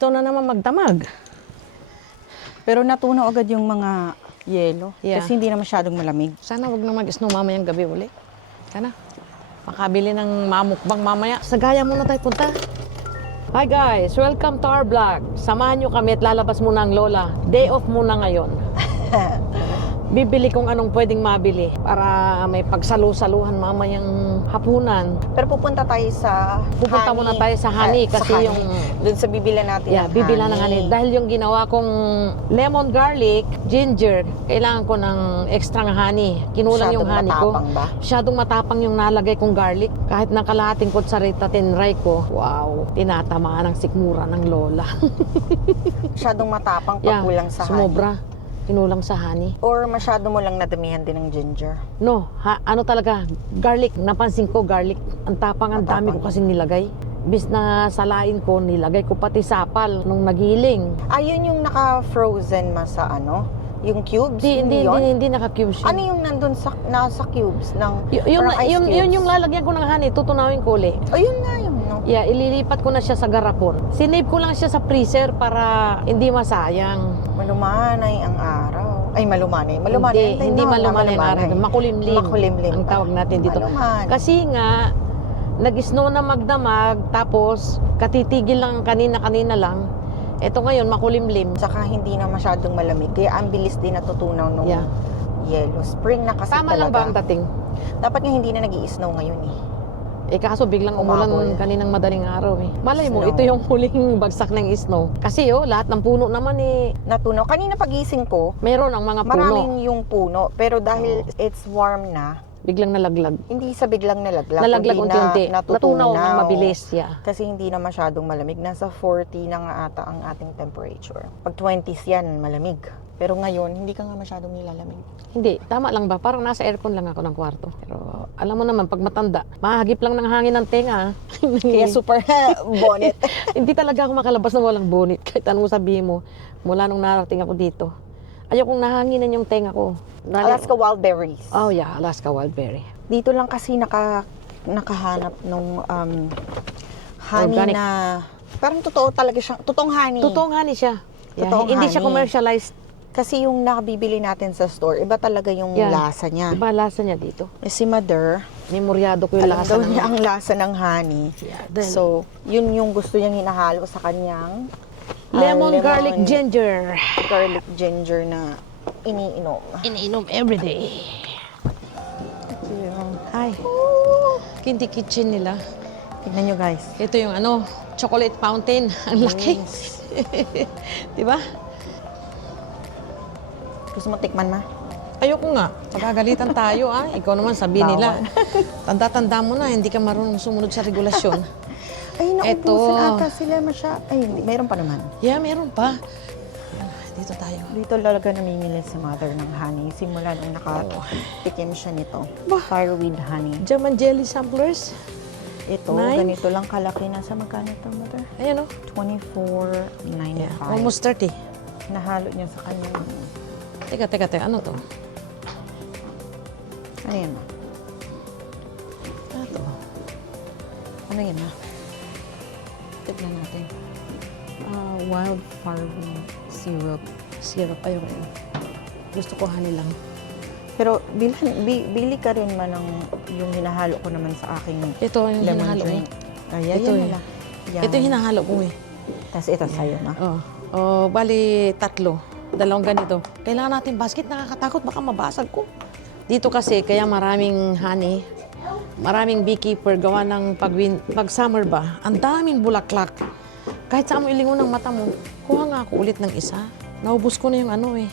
Ito na naman magdamag. Pero natunaw agad yung mga yelo. Yeah. Kasi hindi na masyadong malamig. Sana wag na mag-snow mamayang gabi uli. Sana. Makabili ng mamukbang mamaya. Sa gaya muna tayo punta. Hi guys! Welcome to our vlog. Samahan nyo kami at lalabas muna ang lola. Day off muna ngayon. Bibili kung anong pwedeng mabili para may pagsalu-saluhan mamayang hapunan. Pero pupunta tayo sa Pupunta muna tayo sa honey kasi honey. yung... Doon sa bibila natin Yeah, ng bibila ng honey. Dahil yung ginawa kong lemon garlic, ginger, kailangan ko ng extra honey. Kinulang yung honey ko. Matapang ba? Masyadong matapang yung nalagay kong garlic. Kahit ng kalahating kutsarita tinry ko, wow, tinatamaan ang sikmura ng lola. Masyadong matapang pag kulang sa honey. sumobra. Kinulang sa honey. Or masyado mo lang nadamihan din ng ginger. No, ano talaga, garlic. Napansin ko, garlic. Ang tapang, ang dami ko kasing nilagay. Bis na salain ko, nilagay ko pati sapal nung nagiling. Ayun yung naka-frozen ma sa ano? Yung cubes? Hindi naka-cubes yun. Ano yung nandun sa, nasa cubes? Ng, Yung parang ice cubes? yun yung lalagyan ko ng honey, tutunawin ko ulit. Ayun nga yun, no? Yeah, ililipat ko na siya sa garapon. Sinave ko lang siya sa freezer para hindi masayang. Malumanay ang araw. Ay, malumanay. Malumanay. Hindi malumanay ang araw. Makulimlim. Makulimlim ang tawag natin dito. Malumanay. Kasi nga, nag-snow na magdamag, tapos katitigil lang kanina-kanina lang. Ito ngayon, makulimlim. Saka hindi na masyadong malamig. Kaya ang bilis din natutunaw nung Yeah. yellow. Spring na kasi Tama lang ba ang talaga. dating? Dapat nga hindi na nag-i-snow ngayon eh. Kaso biglang umulan Umabol. kaninang madaling araw eh. Malay mo, Snow. ito yung huling bagsak ng snow. Kasi lahat ng puno naman Natunaw. Kanina pagising ko, meron ang mga puno. maraming yung puno. Pero dahil it's warm na, Biglang nalaglag. hindi sa biglang nalaglag. Nalaglag kundi unti-unti. natutunaw. Natunaw ng mabilis. Yeah. Kasi hindi na masyadong malamig. Nasa 40 na nga ata ang ating temperature. Pag 20s yan, malamig. Pero ngayon, hindi ka nga masyadong nilalamig. Hindi, tama lang ba? Parang nasa aircon lang ako ng kwarto. Pero alam mo naman, pag matanda, mahagip lang ng hangin ng tenga. Kaya super bonnet. Hindi talaga ako makalabas ng walang bonnet. Kahit anong sabihin mo, mula nung narating ako dito. Ayokong nahanginan yung tenga ko. Alaska wild berries. Oh yeah, Alaska wildberry. Dito lang kasi nakahanap nung honey Organic. na parang totoo talaga siya. Totoong honey. Totoong honey siya. Yeah, Totoong hindi siya honey. commercialized. Kasi yung nakabibili natin sa store, iba talaga yung Yeah. lasa niya. Iba lasa niya dito. Si Mother, Memoryado ko yung alam lasa daw ng... niya ang lasa ng honey. Yeah, then- So, yun yung gusto niyang hinahalo sa kanyang lemon, lemon, garlic, ginger. garlic ginger na iniinom. Iniinom everyday. Ay, Kinty Kitchen nila. Tignan nyo guys. Ito yung chocolate fountain. Ang laki. Di ba? Gusto mo tikman ma? Ayoko nga. Pagagalitan tayo, Ikaw naman sabihin nila. Tanda-tanda mo na, hindi ka marunong sumunod sa regulasyon. Ay, Eto. naubusan ata sila Ay, hindi. Meron pa naman. Yeah, meron pa. Dito tayo. Dito talaga namimili si Mother ng honey. Simula nung nakatikim siya nito. Fireweed honey. Jam and jelly samplers. Ito, Nice. ganito lang kalaki. Nasa magkano ito, Mother? Ayan $24.95. Yeah, almost 30. Nahalo niya sa kanyang... Teka. Ano to? Ano yan, ma? Ito. Ano yan, ma? Tignan natin. Wild Fireweed Syrup. Syrup. Ayoko yun. Gusto ko honey lang. Pero bili ka rin man ng yung hinahalo ko naman sa aking Ito yung lemon hinahalo drink. mo. Ay, Ito yan eh. nila. Yan. Ito yung hinahalo ko eh. Tapos ito sa'yo, ma. Bali 3. Dalawang ganito. Kailangan natin basket, nakakatakot, baka mabasag ko. Dito kasi, kaya maraming honey, maraming beekeeper, gawa ng pag summer ba, ang daming bulaklak. Kahit saan mo ilingon ng mata mo, kuha nga ako ulit ng isa. Naubos ko na yung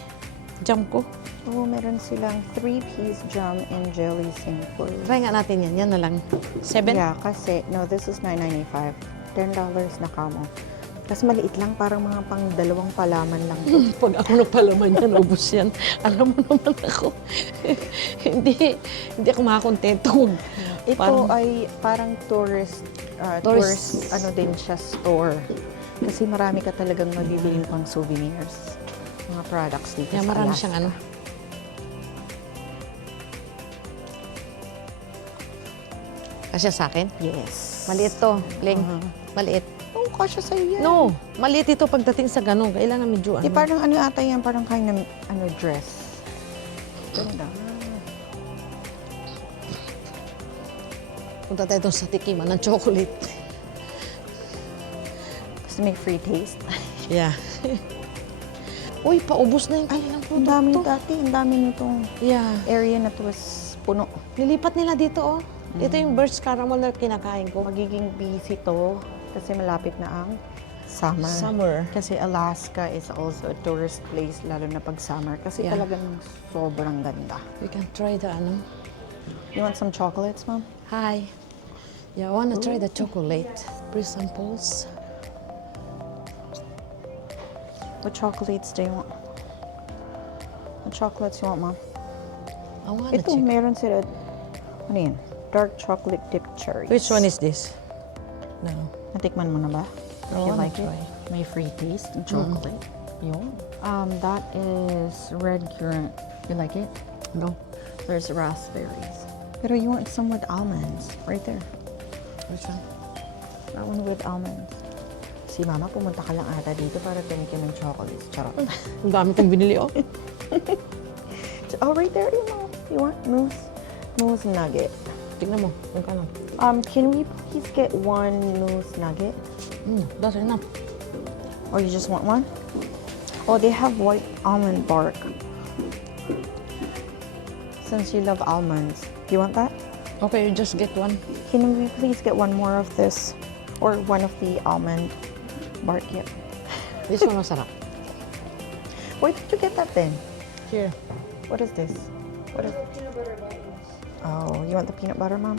jam ko. Oo, meron silang 3-piece jam and jelly sample. Try nga natin yan, yan na lang. 7? Yeah, kasi, no, this is $9.95. $10 na kamo. Tapos maliit lang, parang mga pang dalawang palaman lang. Pag ako nagpalaman yan, ubos yan. Alam mo naman ako. hindi ako makakontento. Ito ay parang tourist, ano din siya, store. Kasi marami ka talagang mabibiling pang souvenirs. Mga products dito Kaya sa marami Alaska. siyang Kasya sa akin? Yes. Maliit to, Ling. Maliit. Oo, kasya sa'yo yan. No, maliit ito pagdating sa ganun. Kailangan medyo Di parang ano ata yan, parang kind of dress. Ganda. Punta tayo doon sa tikiman ng chocolate. Kasi may free taste. Yeah. Uy, paubos na yung kanilang Ang dami produkto. dati, ang dami nitong Yeah. area na to was puno. Nilipat nila dito, oh. Ito yung Birch caramel na kinakain ko. Magiging busy to kasi malapit na ang summer. Summer. Kasi Alaska is also a tourist place, lalo na pag summer. Kasi Yeah. talagang sobrang ganda. We can try the ano. You want some chocolates, Mom? Hi. Yeah, I wanna try the chocolate. Free samples. What chocolates do you want? What chocolates you want, Mom? I wanna Ito, check. meron sila. Ano yan? Dark chocolate dipped cherries. Which one is this? No. Natikman mo na ba? I You wanna like it? try. May free taste ng chocolate. Yun. That is red currant. You like it? No. There's raspberries. Pero you want some with almonds. Right there. Which one? That one with almonds. Si Mama, pumunta ka lang ata dito para tumikim ng chocolates. Charot. Ang dami kong binili, oh. Oh, right there, you know. You want mousse nugget. Tignan mo, yung kanan. Can we please get one mousse nugget? That's enough. Or you just want one? Oh, they have white almond bark. Since you love almonds, do you want that? Okay, you just get one. Can we please get one more of this? Or one of the almond bark? Yep. This one masarap. Where did you get that then? Here. What is this? What is Oh, you want the peanut butter, Mom?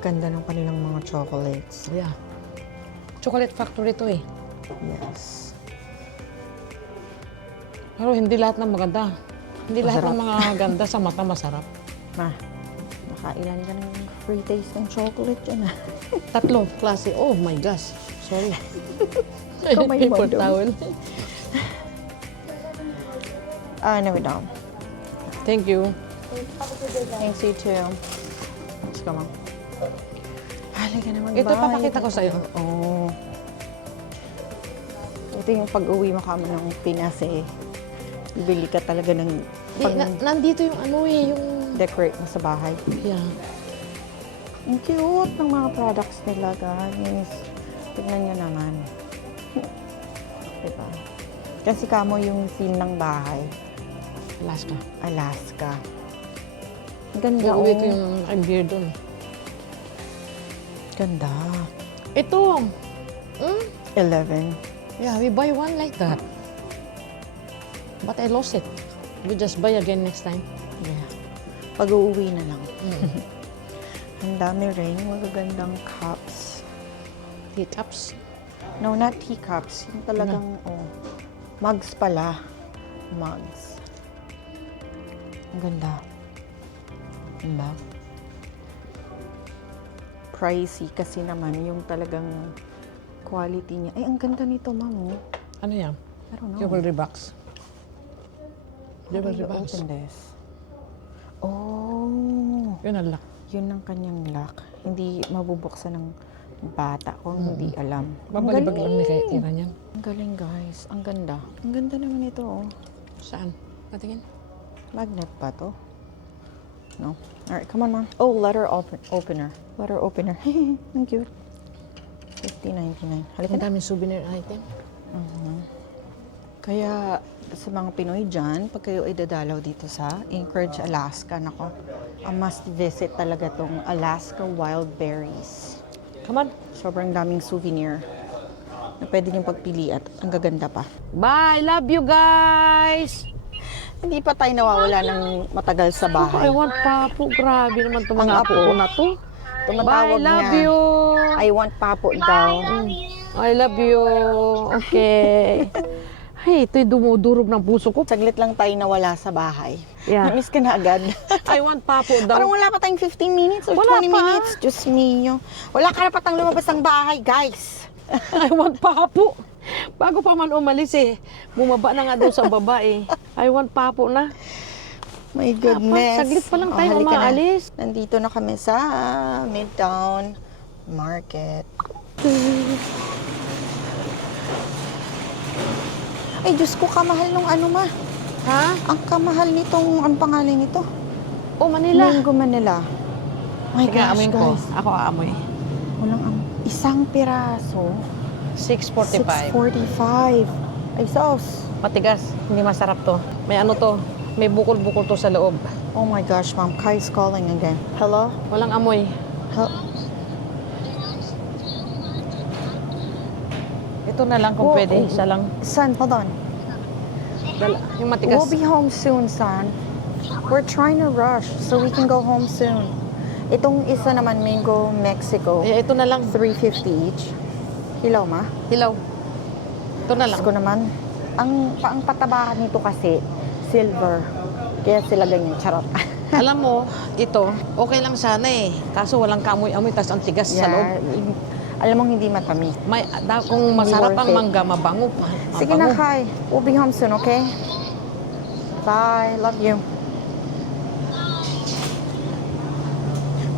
Ganda ng kanilang mga chocolates. Yeah. Chocolate factory to eh. Yes. Pero hindi lahat ng maganda. Hindi lahat Masarap. ng mga ganda sa mata masarap. Ma, nakailan ka ng free taste ng chocolate dyan, ah. Tatlo klase. Oh my gosh. Sorry. Kamay mo Paper daw. towel. No, we don't. Thank you. Thanks, you too. Let's go, Mom. Halika naman Ito papakita ko sa'yo. Oo. Ito yung pag-uwi mo kamo ng Pinas eh. Bibili ka talaga ng Nandito yung ano eh, yung... decorate mo sa bahay. Yeah. Ang cute ng mga products nila, guys. Tignan nyo naman. Diba? Kasi kamo yung theme ng bahay. Alaska. Alaska. Ang ganda, Gawin ko yung naka beer doon. Ganda. Ito. 11. Yeah, we buy one like that. But I lost it. We just buy again next time. Yeah. Pag-uuwi na lang. Ang dami rin. Magagandang cups. Teacups. No, not teacups. Yung talagang, mugs pala. Mugs. Ang ganda. Diba? Pricey kasi naman yung talagang quality niya. Ay, ang ganda nito, Ma'am. Ano yan? I don't know. Jewelry box. How do Jewelry you box. open this? Oh, Yun ang lock. yun ang kanyang lock. Hindi mabubuksan ng bata kung hindi alam. Ang Babalibag lang ni galing. Kira niyan. Ang galing, guys. Ang ganda. Ang ganda naman ito, oh. Saan? Patingin. Magnet ba to? No. Alright, come on, Mom. Oh, letter opener. Letter opener. Ang cute. $50.99. Halika Ang na. daming souvenir item. Kaya sa mga Pinoy dyan, pag kayo ay dadalaw dito sa Anchorage, Alaska, nako, a must visit talaga tong Alaska Wild Berries. Come on. Sobrang daming souvenir na pwede niyong pagpilian. Ang gaganda pa. Bye! Love you guys! Hindi pa tayo nawawala ng matagal sa I bahay. want papo. Grabe naman itong Ang mga apo. apo ko na to. Tumatawag Bye! Love niya. you! I want papo daw. I love you. Okay. Ay, ito'y dumudurog ng puso ko. Saglit lang tayo nawala sa bahay. Yeah. Na-miss ka na agad. I want papo daw. Parang wala pa tayong 15 minutes or Wala 20 pa. minutes. Diyos mio. Wala ka na patang lumabas ng bahay, guys. I want papo. Bago pa man umalis eh. Bumaba na nga doon sa baba eh. I want papo na. My goodness. Saglit pa lang tayo halika na. umaalis. Nandito na kami sa Midtown Market. Ay, Diyos ko, kamahal nung ano, ma. Ha? Ang kamahal nitong, ang pangalan nito? Oh, Manila. Mango Manila. My Sige, gosh, amoyin ko. guys. Ako aamoy. Walang isang piraso. 6.45. 645. Ay, sauce. Matigas. Hindi masarap to. May ano to. May bukol-bukol to sa loob. Oh my gosh, Mom. Kai's calling again. Hello? Walang amoy. Ito na lang kung Whoa, pwede. oh. Isa lang. Son, hold on. Yung matigas. We'll be home soon, son. We're trying to rush so we can go home soon. Itong isa naman, Mango Mexico. Eh, ito na lang. 350 each. Hilaw, ma? Hilaw. Ito na lang. Diyos ko naman. Ang patabahan nito kasi, silver. Kaya sila ganyan, charot. Alam mo, ito, okay lang sana eh. Kaso walang kamoy-amoy, tas ang tigas sa loob. Alam mong hindi matamis. Kung masarap worth ang it. mangga, mabango. Sige na, Kai. We'll be home soon, okay? Bye. Love you.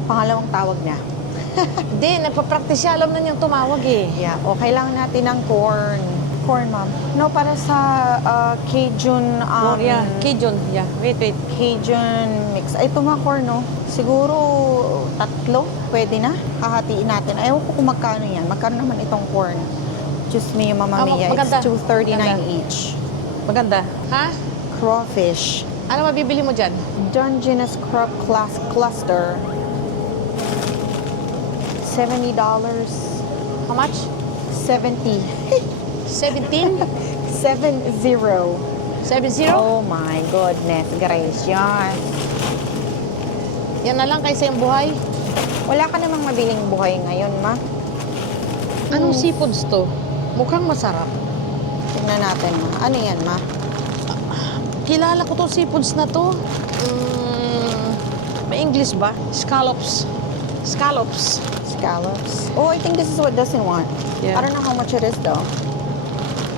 Pangalawang tawag niya. Hindi, nagpa-practice siya. Alam na niyang tumawag eh. Yeah. O, kailangan natin ng corn. Corn, ma'am. No, para sa Cajun, Yeah, Cajun. Yeah, wait. Cajun mix. Ay, ito mga corn, no? Siguro 3. Pwede na. Hahatiin natin. Ayaw ko kung magkano yan. Magkano naman itong corn? Just me, Mama Mia. maganda. It's $2.39 Maganda. each. Maganda. Ha? Crawfish. Ano mabibili mo dyan? Dungeness crab cluster. $70. How much? 70. 17? 70. 70? Oh my goodness gracious. Yan na lang kaysa yung buhay. Wala ka namang mabiling buhay ngayon, ma. Anong seafoods to? Mukhang masarap. Tingnan natin, ma. Ano yan, ma? Kilala ko to seafoods na to. May English ba? Scallops. Scallops. Scallops. Oh, I think this is what doesn't want. Yeah. I don't know how much it is, though.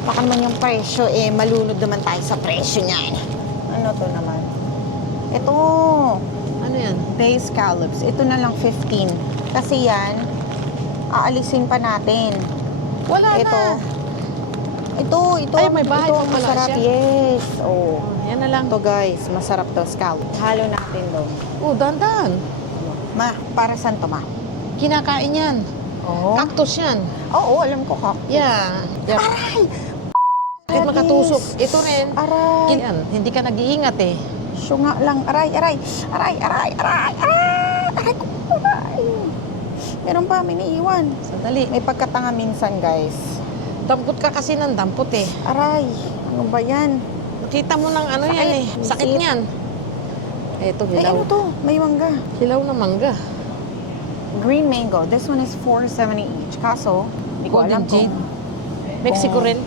Baka naman yung presyo, malunod naman tayo sa presyo niyan. Ano to naman? Ito. Ano yan? Bay scallops. Ito na lang 15. Kasi yan, aalisin pa natin. Wala Ito. na. Ito. Ay, may bahay ito pa ang pala masarap. siya. Yes. Oh. Yan na lang. Ito guys, masarap to scallop. Halo natin doon. Oh, dandan. Ma, para saan to, ma? Kinakain yan. Oo. Cactus yan. Oo, alam ko ka. Yeah. Yeah. Aray! Bakit makatusok? Ito rin. Aray! Yan. Hindi ka nag-iingat eh. Siyo nga lang. Aray! Aray ko! Aray! Meron pa, may naiiwan. Sandali. May pagkatanga minsan, guys. Dampot ka kasi ng dampot eh. Aray! Ano ba yan? Nakita mo ng ano Sakit. yan eh. Sakit Sakit. niyan. Ito, Ay, hilaw. ano to? May mangga. Hilaw na mangga. Green mango. This one is $4.70 each. Kaso, hindi ko Golden alam kung... Jade. Mexico kung- rin.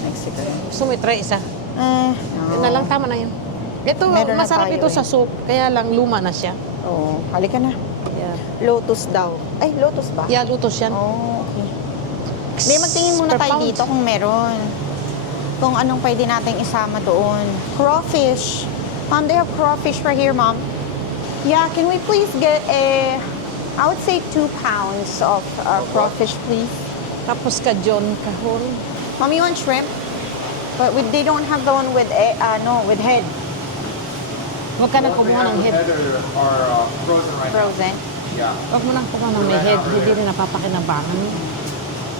Mexico. Gusto mo i-try isa? No. Yun na lang, tama na yun. Ito, Meron na masarap tayo ito eh. sa soup. Kaya lang, luma na siya. Oo. Halika na. Yeah. Lotus daw. Ay, lotus ba? Yeah, lutos yan. Oh, okay. Hindi, magtingin muna Per tayo pound. dito kung meron. Kung anong pwede nating isama doon. Crawfish. Mom, they have crawfish right here, Mom. Yeah, can we please get I would say 2 pounds of crawfish, please. Tapos ka, John, kahon. Mom, you want shrimp? But they don't have the one with, with head. Huwag ka na kumuha ng head. Are frozen right Frozen. now. Yeah. Huwag mo nang kumuha ng may head. Hindi rin napapakinabangan.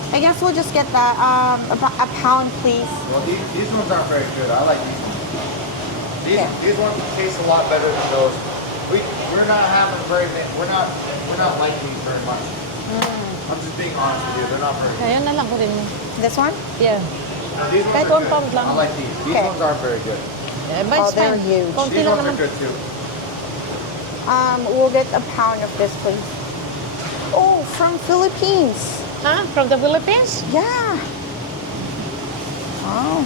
I guess we'll just get that, a pound, please. Well, these ones aren't very good. I like these. These ones taste a lot better than those. We're not having we're not like these very much. I'm just being honest with you. They're not very good. Kaya na lang ko rin. This one? Yeah. No, these ones Kahit are 1 good. pound lang. I like these. These Okay. ones aren't very good. Yeah, but it's they're fine. huge. Konti These lang ones naman. are good too. We'll get a pound of this, please. Oh, from Philippines. Ha? From the Philippines? Yeah. Wow.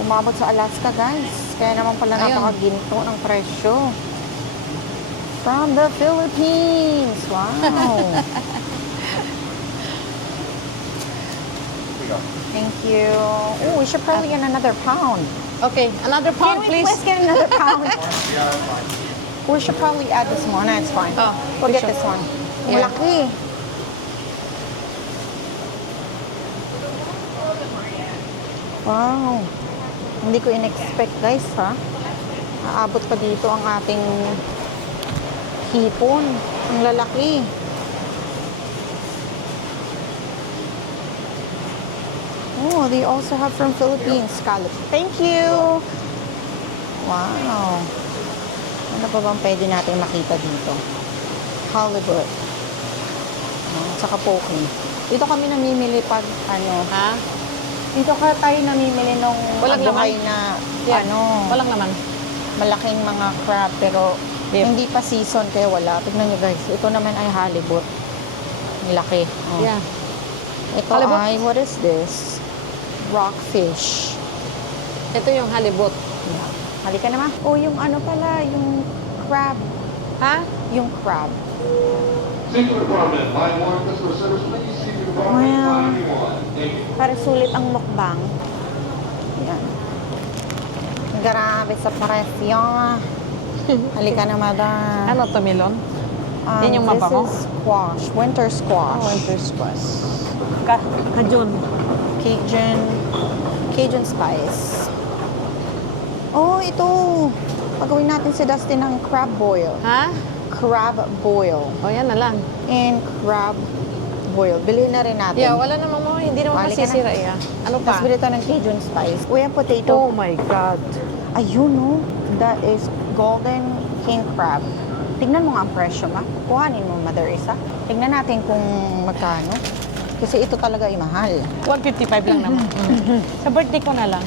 Umabot sa Alaska, guys. Kaya naman pala Ayun. napakaginto ng presyo. From the Philippines. Wow. Here we go. Thank you. Oh, we should probably get another pound. Okay, another pound, Can we please. please get another pound? Yeah, that's fine. We should probably add this one. That's fine. Oh, We'll we get should. this one. Yeah. Malaki. Wow. Hindi ko in-expect, guys, ha? Aabot pa dito ang ating hipon. Ang lalaki. Oh, they also have from Philippines. Scallop. Thank you! Wow. Ano pa bang pwede natin makita dito? Halibut. Tsaka poke. Dito kami namimili pag Ha? dito ka tayo namimili nung Walang buhay laman? na Yeah. Walang naman. malaking mga crab pero Yep. hindi pa season kaya wala. Tignan nyo guys, ito naman ay halibut. Ang laki. Oh. Yeah. Ito Halibut? ay, what is this? Rockfish. Ito yung halibut. Yeah. Halika naman. Oh, yung ano pala, yung crab. Ha? Yung crab. Secret department, line 1, customer service, please. Secret department, Wow. line 1. Thank you. Para sulit ang mukbang. Yan. Grabe sa presyo. Halika na, madam. Ano to, melon? Yan yung mabango? This is squash. Winter squash. Winter squash. Kajun. Cajun spice. Oh, ito. Pagawin natin si Dustin ng crab boil. Ha? Crab boil. O, yan na lang. And crab boil. Bilhin na rin natin. Yeah, wala naman mo. Hindi naman Balik ka na. masisira. Yeah. Ano pa? Tapos bilhin tayo ng Cajun spice. Uy, ang potato. Oh my God. Ayun, no? That is golden king crab. Tignan mo nga ang presyo, ma. Kuhanin mo, Mother Isa. Tignan natin kung magkano. Kasi ito talaga ay mahal. 155 lang naman. Sa birthday ko na lang.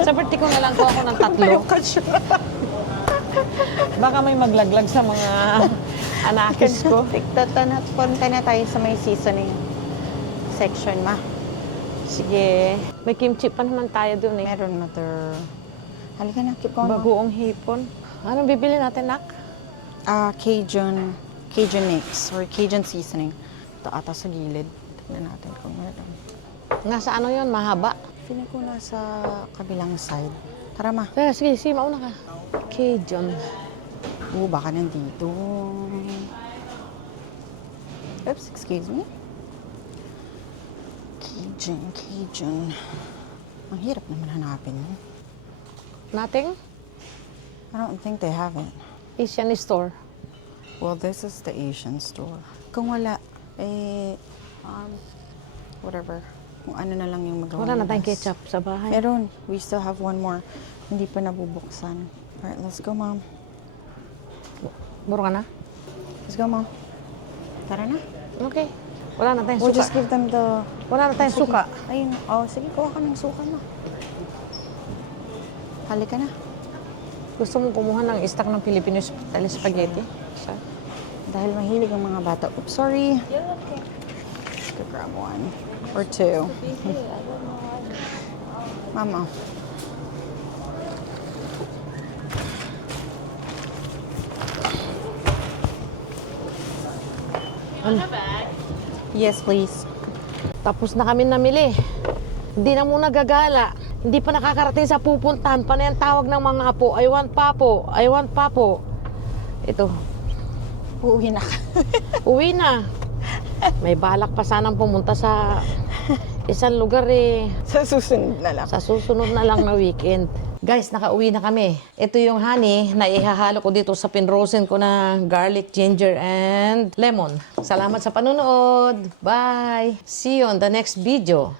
Sa birthday ko na lang kuha ko ng tatlo. Baka may maglaglag sa mga anakis ko. Punta na tayo sa may seasoning section, ma. Sige. May kimchi pa naman tayo dun eh. Meron, Mother. Halika na, keep going. Ma. Bagoong hipon. Anong bibili natin, Nak? Cajun mix or Cajun seasoning. Ito ata sa gilid. Tignan natin kung meron. Nasa ano yun? Mahaba. Feeling ko nasa kabilang side. Tara, ma. Sige, mauna ka. Cajun. Baka nandito. Oops, excuse me. Cajun. Ang hirap naman hanapin. Nothing? I don't think they have it. Asian store. Well, this is the Asian store. Kung wala, whatever. Kung ano na lang yung magawa. Wala na tayong nila. ketchup sa bahay. Meron. We still have one more. Hindi pa nabubuksan. Alright, let's go, Mom. Buro ka na? Let's go, Mom. Tara na. Okay. Wala na tayong We'll suka. just give them the... Wala na tayong suka. Ayun. Oh, sige, kuha ka ng suka mo. Halika na. Gusto mong kumuha ng stock ng Filipino style spaghetti? Sa? Dahil mahilig ang mga bata. Oops, sorry. Let's go grab one. Or two. Mama. Yes, please. Tapos na kami namili. Hindi na muna gagala. Hindi pa nakakarating sa pupuntahan. Pa na yung tawag ng mga apo. I want papo. I want papo. Ito. Uuwi na ka. Uwi na. May balak pa sanang pumunta sa isang lugar eh. Sa susunod na lang. Sa susunod na lang na weekend. Guys, nakauwi na kami. Ito yung honey na ihahalo ko dito sa pinrosin ko na garlic, ginger, and lemon. Salamat sa panonood. Bye! See you on the next video.